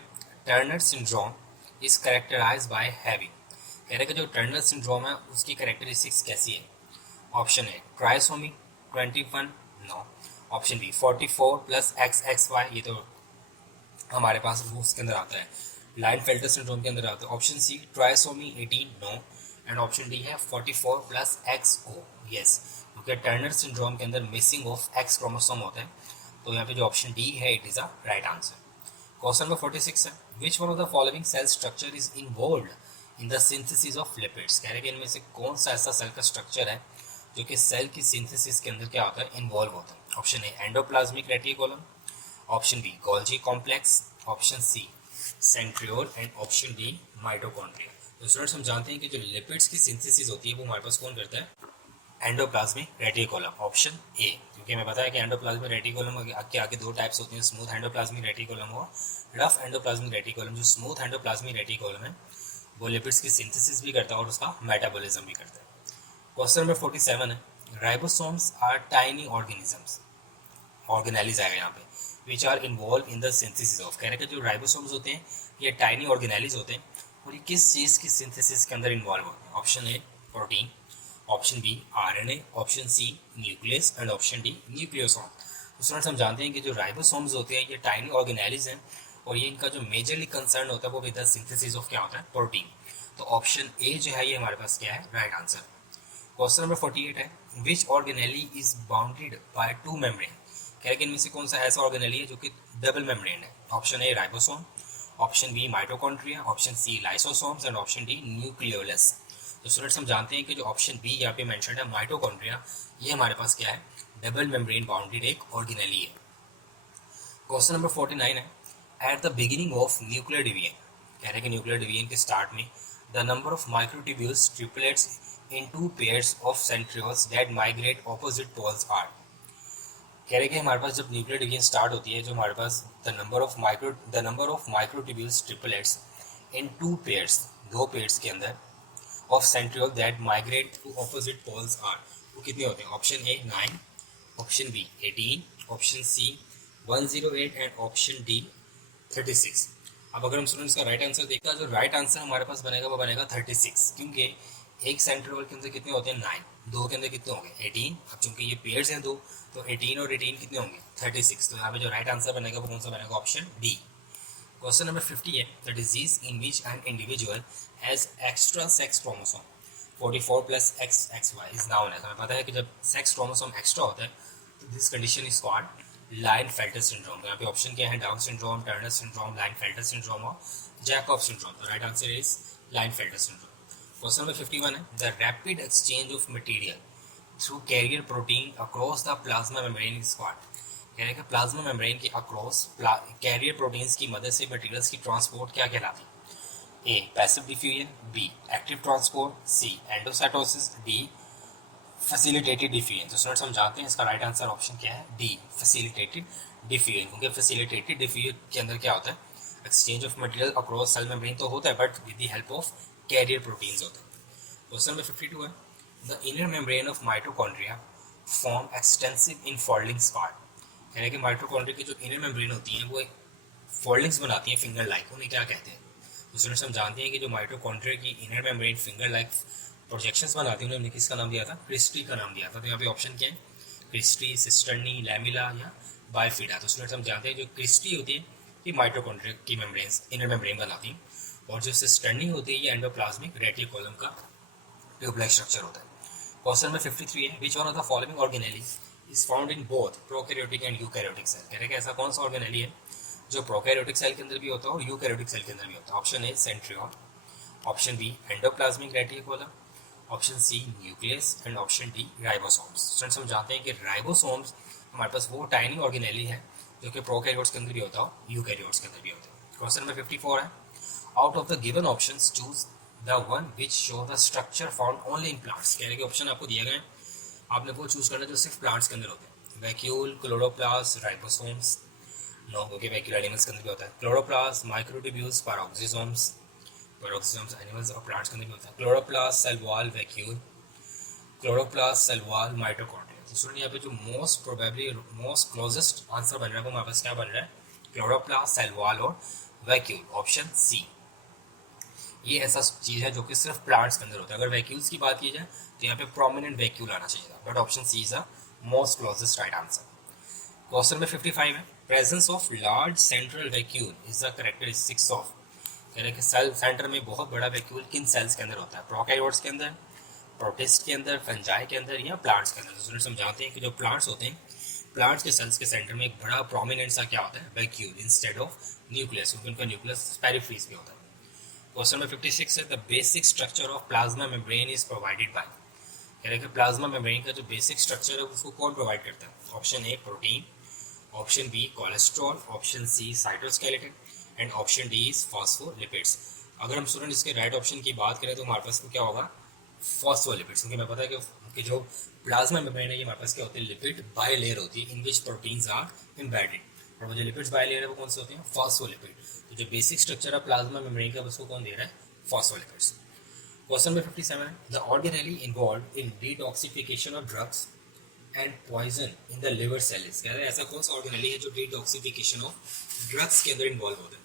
Turner syndrome is characterized by having. कह रहे हैं कि जो टर्नर सिंड्रोम है उसकी कैरेक्टरिस्टिक्स कैसी है। Option A trisomy 21, no. Option B 44 plus XXY, ये तो हमारे पास रूट्स के अंदर आता है, लाइनफेल्टर सिंड्रोम के अंदर आता है। Option C trisomy 18, no. And option D है 44 प्लस XO, यस, क्योंकि टर्नर सिंड्रोम के अंदर मिसिंग ऑफ X क्रोमोसोम होता है। तो यहाँ पे जो ऑप्शन डी है it is a right answer. Question number 46 है, which one of the following cell structure is involved in the synthesis of lipids. कह रहे हैं कि इनमें से कौन सा ऐसा सेल का स्ट्रक्चर है जो कि सेल की सिंथेसिस के अंदर क्या होता है, इन्वॉल्व होता है। Option A endoplasmic reticulum, option B Golgi complex, option C centriole and option D mitochondria. तो स्टूडेंट्स हम जानते हैं कि जो लिपिड्स की सिंथेसिस होती है वो हमारे पास कौन करता है, एंडोप्लाज्मिक रेटिकुलम, ऑप्शन ए। क्योंकि हमें पता है कि एंडोप्लाज्मिक रेटिकुलम के आगे दो टाइप्स होती हैं, स्मूथ एंडोप्लाज्मिक रेटिकुलम और रफ एंडोप्लाज्मिक रेटिकुलम। जो स्मूथ एंडोप्लाज्मिक रेटिकुलम है वो लिपिड्स की सिंथेसिस भी करता है और उसका मेटाबॉलिज्म भी करता है। क्वेश्चन नंबर 47 है, ribosomes are tiny organisms, organelles आएगा यहाँ पे, which are involve in the synthesis of. कह रहे हैं कि जो राइबोसोम्स होते हैं ये टाइनी ऑर्गेनेलीज होते हैं और ये किस चीज़ की सिंथेसिस के अंदर इन्वॉल्व होते हैं। Option A protein, option B RNA, option C nucleus and option D nucleosome. तो स्टूडेंट्स हम जानते हैं कि जो राइबोसोम्स होते हैं ये टाइनी ऑर्गेनेलीज हैं और ये इनका जो मेजरली कंसर्न होता है वो विद द सिंथेसिस ऑफ क्या होता है, प्रोटीन। तो ऑप्शन ए जो है ये हमारे पास क्या है, राइट आंसर। क्वेश्चन नंबर 48 है, which organelle is bounded by two membrane. कह रहे कि इनमें से कौन सा ऐसा ऑर्गेनेली है जो कि डबल मेम्ब्रेन है। Option A ribosome, option B mitochondria, option C lysosomes and option D nucleolus. तो स्टूडेंट्स हम जानते हैं कि जो ऑप्शन बी यहाँ पे मेंशन है माइटोकॉन्ड्रिया, ये हमारे पास क्या है, डबल मेम्ब्रेन बाउंडेड एक ऑर्गेनेली है। क्वेश्चन नंबर 49 है, at the beginning of nuclear division, कह रहे हैं कि न्यूक्लियर डिवीजन के स्टार्ट में the number of microtubules triplets in two pairs of centrioles that migrate opposite poles are. कह रहे कि हमारे पास जब न्यूक्लियर डिवीजन स्टार्ट होती है, जो हमारे पास the number of microtubules triplets in two pairs, दो पेयर्स के अंदर, of centriole that migrate to opposite poles are, वो कितने होते हैं? Option A 9, option B 18, option C 108 and option D 36। अब अगर हम स्टूडेंट्स का राइट आंसर देखते हैं, जो राइट आंसर हमारे पास बनेगा वो बनेगा 36, क्योंकि एक सेंट्रियोल के अंदर कितने होते हैं? 9, दो के अंदर कितने होंगे? 18। अब चूंकि ये पेयर्स हैं दो, तो 18 और 18 कितने होंगे? 36। तो यहाँ पे जो राइट आंसर बनेगा वो कौन सा बनेगा? Option D. क्वेश्चन नंबर 50 है, the disease in which an individual has extra sex chromosome 44 plus XXY is noun है। हमें पता है कि जब सेक्स क्रोमोसोम एक्स्ट्रा होता है तो this condition is called Klinefelter syndrome. तो यहाँ पे ऑप्शन क्या है? Down syndrome, Turner syndrome, Klinefelter syndrome और जैकब सिंड्रोम। तो right answer is Klinefelter syndrome. Question number 51 है, the rapid exchange of material through carrier protein across the plasma membrane is called. कह रहे हैं कि प्लाज्मा मेम्ब्रेन के across carrier proteins की मदद से मटेरियल्स की ट्रांसपोर्ट क्या कहलाती है? A passive diffusion, B active transport, C endocytosis, D facilitated diffusion. तो स्टूडेंट्स हम जानते हैं इसका राइट आंसर ऑप्शन क्या है? D facilitated diffusion. क्योंकि फैसिलिटेटेड डिफ्यूजन के अंदर क्या होता है? Exchange of material across cell membrane तो होता है, but with the help of carrier proteins होता है। क्वेश्चन नंबर 52 है, the inner membrane of mitochondria form extensive infolding स्पार्ट। कह रहे हैं कि माइटोकॉन्ड्रिया की जो इनर मेम्ब्रेन होती है वो फोल्डिंग्स बनाती हैं फिंगर लाइक, उन्हें क्या कहते हैं? तो स्टूडेंट्स हम जानते हैं कि जो माइटोकॉन्ड्रिया की inner membrane finger like projections बनाती है, उन्हें किसका नाम दिया था? क्रिस्टी का नाम दिया था। तो यहाँ पे ऑप्शन क्या है? क्रिस्टी, सिस्टर्नी, लैमिला या बाइफिडा। तो स्टूडेंट्स हम जानते हैं जो क्रिस्टी होती है ये माइटोकॉन्ड्रिया की मेम्ब्रेन, इनर मेम्ब्रेन बनाती है, और जो सिस्टर्नी होती है ये एंडोप्लाज्मिक रेटिकुलम का ट्यूब-लाइक स्ट्रक्चर होता है। क्वेश्चन नंबर 53 है, which one of the following organelle is found in both prokaryotic and eukaryotic cell. कह रहे हैं ऐसा कौन सा ऑर्गेनेली है जो प्रोकैरियोटिक सेल के अंदर भी होता है और यूकैरियोटिक सेल के अंदर भी होता है? Option A centriole, option B endoplasmic reticulum, option C nucleus and option D ribosomes. Students हम जानते हैं कि राइबोसोम्स हमारे पास वो टाइनी ऑर्गेनेली है जो कि प्रोकैरियोट्स के अंदर भी होता है, यूकैरियोट्स के अंदर भी होता है। क्वेश्चन नंबर 54 है, out of the given options choose the one which show the structure found only in plants. कह रहे हैं कि ऑप्शन आपको दिए गए हैं, आपने वो चूज करना जो सिर्फ प्लांट्स के अंदर होते हैं। वैक्यूल, क्लोरोप्लास्ट, राइबोसोम्स, नो क्योंकि वैक्यूल एनिमल्स के अंदर भी होता है। Chloroplast, microtubules, peroxisomes, peroxisomes animals और प्लांट्स के अंदर भी होता है। Chloroplast, cell wall, vacuole, chloroplast, cell wall, mitochondria. तो स्टूडेंट यहाँ पे जो most probably most closest answer बन रहा है वो हमारे पास क्या बन रहा है? क्लोरोप्लास्ट, सेल वॉल और वैक्यूल, ऑप्शन सी। ये ऐसा चीज है जो कि सिर्फ प्लांट्स के अंदर होता है। अगर वैक्यूल्स की बात की जाए तो यहाँ पे प्रोमिनेंट वैक्यूल आना चाहिए था, but option C is the most closest right answer. Question number 55 है, presence of large central vacuole is the characteristics of. कह रहे हैं कि सेल सेंटर में बहुत बड़ा वैक्यूल किन सेल्स के अंदर होता है? प्रोकैरियोट्स के अंदर, प्रोटिस्ट के अंदर, फंजाई के अंदर या प्लांट्स के अंदर? तो स्टूडेंट्स हम जानते हैं कि जो प्लांट्स होते हैं, प्लांट्स के सेल्स के सेंटर में एक बड़ा प्रोमिनेंट सा क्या होता है? वैक्यूल इंस्टेड ऑफ न्यूक्लियस, क्योंकि उनका न्यूक्लियस पेरिफेरीज पे होता है। क्वेश्चन नंबर 56 है, the basic structure of plasma membrane is provided by. कह रहे हैं कि प्लाज्मा मेम्ब्रेन का जो बेसिक स्ट्रक्चर है उसको कौन प्रोवाइड करता है? Option A protein, option B cholesterol, option C cytoskeleton and option D is phospholipids. अगर हम स्टूडेंट इसके राइट ऑप्शन की बात करें तो हमारे पास क्या होगा? फॉस्फोलिपिड्स, क्योंकि मैं पता है कि जो प्लाज्मा मेम्ब्रेन है ये हमारे पास क्या होती है? लिपिड बाय लेयर होती है in which proteins are embedded, और वो जो लिपिड्स बाय लेयर है वो कौन से होते हैं? फॉस्फोलिपिड। तो जो बेसिक स्ट्रक्चर है प्लाज्मा मेम्ब्रेन का उसको कौन दे रहा है? फॉस्फोलिपिड्स। क्वेश्चन नंबर 57 है, the organelle involve in detoxification of drugs and poison in the liver cells. कह रहे हैं ऐसा कौन सा ऑर्गेनेली है जो डिटॉक्सिफिकेशन ऑफ ड्रग्स के अंदर इन्वॉल्व होता है?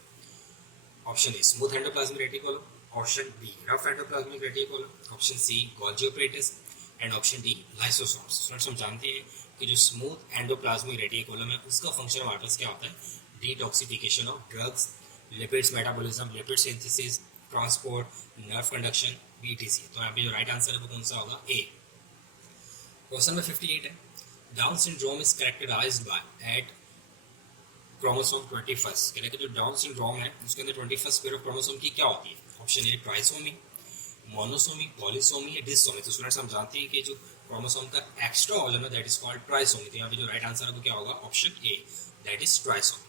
Option A smooth endoplasmic reticulum, option B rough endoplasmic reticulum, option C Golgi apparatus and option D lysosomes. Students हम जानते हैं कि जो स्मूथ एंडोप्लाज्मिक रेटिकुलम है उसका फंक्शन हमारे पास क्या होता है? Detoxification of drugs, lipids metabolism, lipid synthesis, transport, nerve conduction, BTC. तो यहाँ पे जो राइट आंसर है वो कौन सा होगा? ए। क्वेश्चन नंबर 58 है, Down syndrome is characterized by at chromosome 21। कह रहे हैं कि जो डाउन सिंड्रोम है उसके अंदर 21 पेयर ऑफ क्रोमोसोम की क्या होती है? ऑप्शन ए ट्राइसोमी, मोनोसोमी, पॉलीसोमी या डिसोमी। तो स्टूडेंट्स हम जानते हैं कि जो क्रोमोसोम का एक्स्ट्रा ऑर्गन है दैट इज कॉल्ड ट्राइसोमी। तो यहाँ पे जो राइट आंसर है वो क्या होगा? Option A, that is trisomy.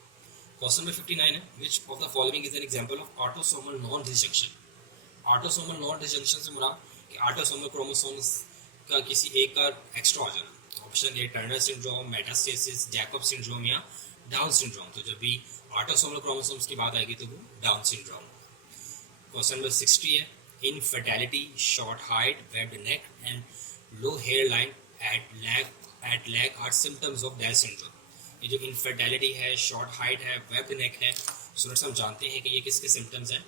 Question number 59 है, which of the following is an example of autosomal non disjunction. Autosomal non disjunction से मुराद कि ऑटोसोमल क्रोमोसोम्स का किसी एक का एक्स्ट्रा हो जाना। Option A Turner syndrome, metastasis, Jacob syndrome या डाउन सिंड्रोम। तो जब भी ऑटोसोमल क्रोमोसोम्स की बात आएगी तो वो डाउन सिंड्रोम। क्वेश्चन नंबर 60 है, infertility, short height, webbed neck and low hair line at leg are symptoms of that syndrome. ये जो इनफर्टिलिटी है, शॉर्ट हाइट है, वेब्ड नेक है, स्टूडेंट्स हम जानते हैं कि ये किसके सिम्टम्स हैं?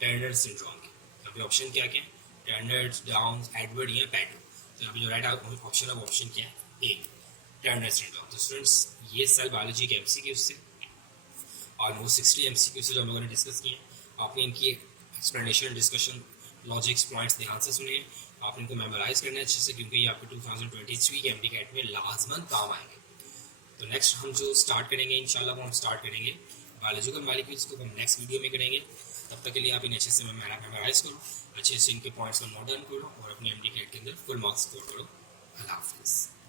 टर्नर सिंड्रोम के। अभी ऑप्शन क्या क्या है? टर्नर, डाउन, एडवर्ड या पैटो। तो अभी जो राइट ऑप्शन है वो ऑप्शन क्या है? ए, टर्नर सिंड्रोम। तो स्टूडेंट्स ये सेल बायोलॉजी के एमसीक्यू से ऑलमोस्ट 60 एमसीक्यू से जो हम लोगों ने डिस्कस किए, आपने इनकी एक्सप्लेनेशन, डिस्कशन, लॉजिक्स, पॉइंट्स ध्यान से सुनिए। आपने इनको मेमोराइज करना है अच्छे से, क्योंकि ये आपके 2023 के एमडी कैट में लाजमन काम आएंगे। तो नेक्स्ट हम जो स्टार्ट करेंगे इंशाल्लाह वो हम स्टार्ट करेंगे बायोलॉजिकल मॉलिक्यूल्स को, हम नेक्स्ट वीडियो में करेंगे। तब तक के लिए आप इन्हें अच्छे से मेमोराइज करो, अच्छे से इनके पॉइंट्स को नोट डाउन करो और अपने एमडी कैट के अंदर फुल मार्क्स स्कोर करो। अल्लाह हाफिज़।